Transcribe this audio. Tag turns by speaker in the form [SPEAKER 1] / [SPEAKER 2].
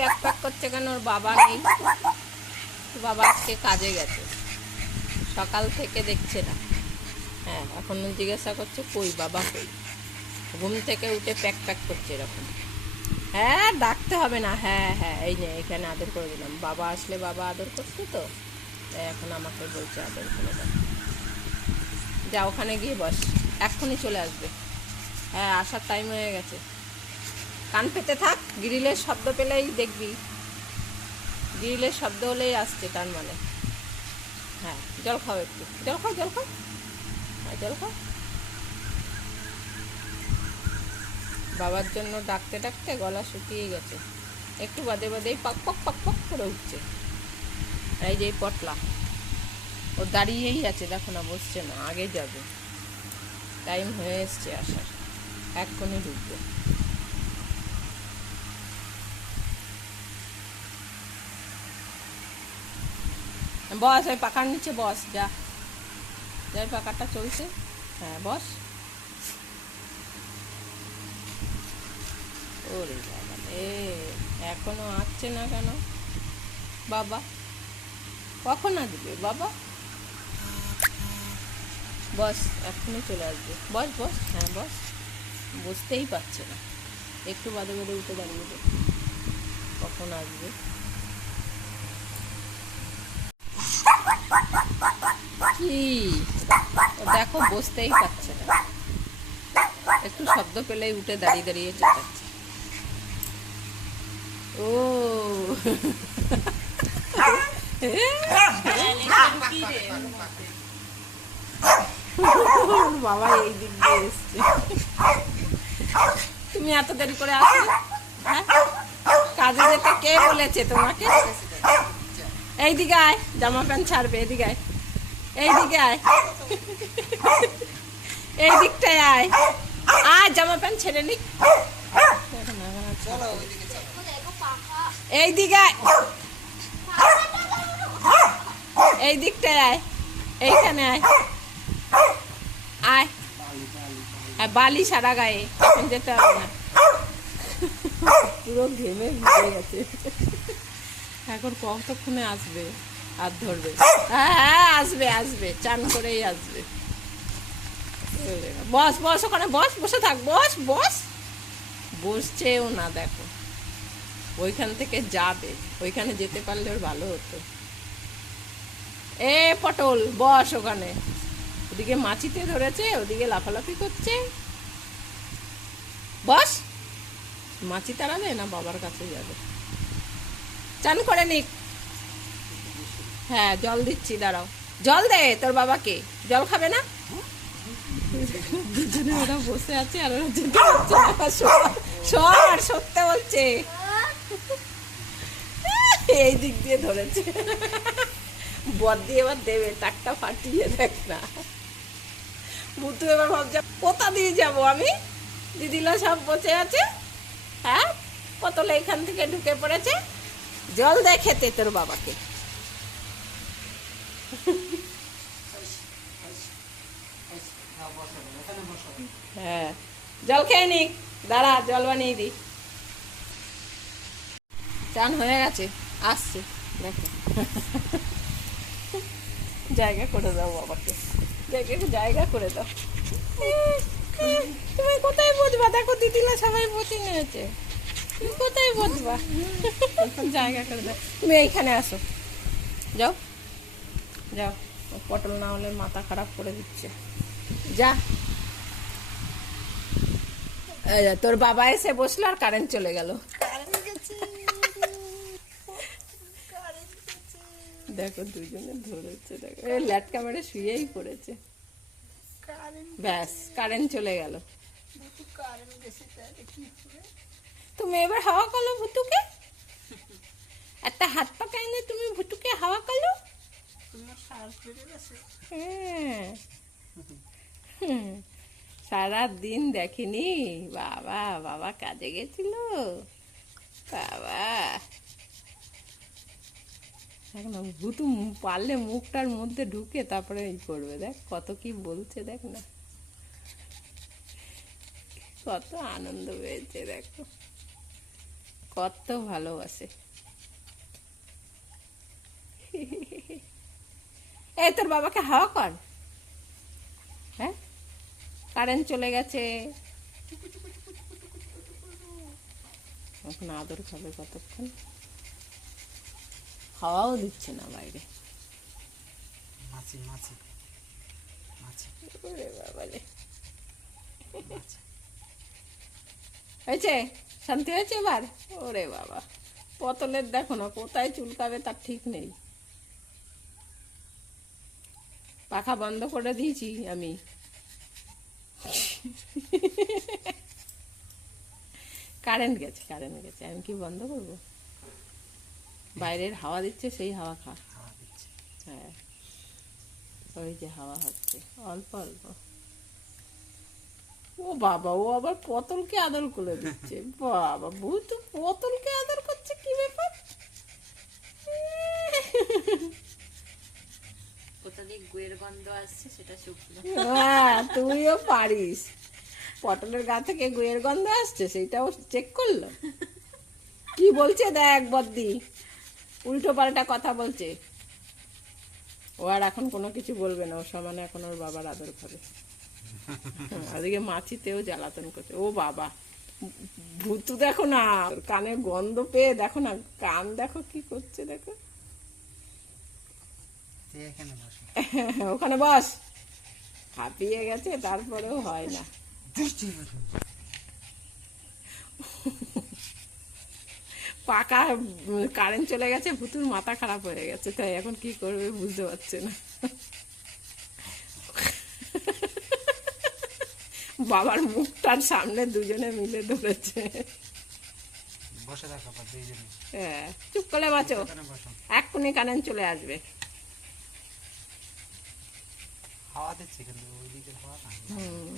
[SPEAKER 1] Pack pack করছে কেন? ওর বাবা নেই। বাবা আজকে কাজে গেছে। সকাল থেকে দেখছে না। হ্যাঁ এখন জিজ্ঞাসা করছে, কই বাবা কই? ঘুম থেকে উঠে প্যাক প্যাক করছে এরকম। হ্যাঁ ডাকতে হবে না। হ্যাঁ হ্যাঁ এই নে, এখানে আদর করে দিলাম। বাবা আসলে বাবা আদর করতো তো। তাই এখন আমাকে বলছে আদর করে দাও। যা, ওখানে গিয়ে বস। এক্ষুনি চলে আসবে। হ্যাঁ আসার টাইম হয়ে গেছে। কান পেতে থাক, গ্রিলের শব্দ পেলেই দেখবি। গ্রিলের শব্দ হলেই আসছে তার মানে। হ্যাঁ জল খাও একটু। জল খাও জল খাও। হ্যাঁ জল খাও। বাবার জন্য ডাকতে ডাকতে গলা শুকিয়ে গেছে। একটু বাদে বাদেই পাক পাক পাক পাক করে উঠছে। এই যে পটলা। ও দাঁড়িয়েই আছে, দেখো না, বসছে না, আগে যাবে। টাইম হয়ে এসছে আসার। এক্ষুনি ঢুকবে। বস, ওই পাকার নিচে বস, যা। যাই পাকাটা চলছে। হ্যাঁ বস। ওরে বাবা এখনও আসছে না কেন? বাবা, কখন আসবে বাবা? বস, এখনই চলে আসবে। বস বস হ্যাঁ বস। বসতেই পারছে না। একটু বাদে বাদে উঠে দাঁড়িয়ে। কখন আসবে? ও দেখো বসতেই পারছে না। একটু শব্দ পেলেই উঠে দাঁড়িয়ে দাঁড়িয়ে চেঁচাচ্ছে। ও। বাবা, এই দিক দিয়ে এসছে। তুমি এত দেরি করে আসলে? হ্যাঁ? কাজে যেতে কে বলেছে তোমাকে? এই দিকে আয়, জামা প্যান্ট ছাড়বে, এদিকে আয়। এই দিকে আয়। এই দিকটায় আয়। আয় জামা প্যান্ট ছেড়ে নিক। এই দিকে এই দিকটায় আয়। এইখানে আয়। আয়। আর বালি সারা গায়ে। যেতে হবে না। পুরো ঘেমে ভিজে গেছে। এখন কতক্ষণে আসবে? আর ধরবে। হ্যাঁ হ্যাঁ আসবে আসবে। চান করেই আসবে। বস বস ওখানে বস বসে থাক বস বস। বসছেও না দেখো। ওইখান থেকে যাবে। ওইখানে যেতে পারলে ওর ভালো হতো। এ পটল বস ওখানে। ওদিকে মাছিতে ধরেছে ওদিকে লাফালাফি করছে। বস মাছি তাড়াবে না বাবার কাছে যাবে? চান করে নিক। হ্যাঁ জল দিচ্ছি দাঁড়াও। জল দে তোর বাবাকে। জল খাবে না? দুজনে ওরা বসে আছে আর ওরা যেতে পারছে সর, সত্যি বলছে। এই দিক দিয়ে ধরেছে। বদ দিয়ে এবার দেবে টাকটা ফাটিয়ে দেখ না। বুদ্ধু এবার ভাবছে কোথা দিয়ে যাব আমি? দিদিলা সব বসে আছে। হ্যাঁ পতলে এখান থেকে ঢুকে পড়েছে। জল দে খেতে তোর বাবাকে। হ্যাঁ। জল খেয়ে নিক। দাঁড়া, জল বানিয়ে দি চান হয়ে গেছে? আসছে। দেখো। জায়গা করে দাও বাবাকে। জায়গা জায়গা করে দাও। তুমি কোথায় বুঝবা? দেখো, দিদিলা সবাই বসে নিয়েছে। তুমি কোথায় বুঝবা? জায়গা করে দাও। তুমি এইখানে আসো। যাও। যাও ও পটল না হলে মাথা খারাপ করে দিচ্ছে। যা। তোর বাবা এসে বসল আর কারেন্ট চলে গেল। দেখো দুজনে ধরেছে দেখো। এই ল্যাট ক্যামেরা শুয়েই পড়েছে। ব্যাস কারেন্ট চলে গেল। তুমি এবার হাওয়া করল ভুতুকে? একটা হাত না তুমি ভুতুকে হাওয়া করল। সারা দিন দেখেনি। বাবা বাবা কাজে গেছিল। বাবা। দেখ পারলে মুখটার মধ্যে ঢুকে তারপরে এই করবে। দেখ কত কি বলছে, দেখ না। কত আনন্দ পেয়েছে দেখো। কত ভালোবাসে। এই তোর বাবাকে হাওয়া কর। হ্যাঁ? কারেন্ট চলে গেছে। এখন আদর খাবে কতক্ষণ? হাওয়াও দিচ্ছে না বাইরে।
[SPEAKER 2] মাছি মাছি মাছি।
[SPEAKER 1] ওরে হয়েছে? শান্তি হয়েছে এবার? ওরে বাবা। পতলের দেখো না কোথায় চুলকাবে তার ঠিক নেই। পাখা বন্ধ করে দিয়েছি আমি। কারেন্ট গেছে কারেন্ট গেছে। আমি কি বন্ধ করব? বাইরের হাওয়া দিচ্ছে, সেই হাওয়া খা। হ্যাঁ। ওই যে হাওয়া হচ্ছে, অল্প অল্প। ও বাবা, ও আবার পতলকে আদর করে দিচ্ছে। বাবা বউ তো পটলকে আদর করছে, কি ব্যাপার?
[SPEAKER 3] গুয়ের গন্ধ আসছে, সেটা শুকনো।
[SPEAKER 1] হ্যাঁ তুইও পারিস। পটলের গা থেকে গুয়ের গন্ধ আসছে চেক করল। কি বলছে দেখ বদ্দি, উল্টো পাল্টা কথা বলছে। ও আর এখন কোনো কিছু বলবে না, ও সমানে এখন ওর বাবার আদর করে। ওদিকে মাছিতেও জ্বালাতন করছে। ও বাবা, ভূতু দেখো না কানে গন্ধ পেয়ে দেখো না, কান দেখো কি করছে দেখো। ওখানে বস। হাঁপিয়ে গেছে তারপরেও হয় না। পাকা কারেন্ট চলে গেছে ভুতুর মাথা খারাপ হয়ে গেছে তাই এখন কি করবে বুঝতে পারছে না। বাবার মুখটার সামনে দুজনে মিলে ধরেছে। হ্যাঁ চুপ করে বাঁচো এক্ষুনি কারেন্ট চলে আসবে।
[SPEAKER 2] হাওয়া দিচ্ছে কিন্তু ওইদিকে হাওয়া না
[SPEAKER 1] হুম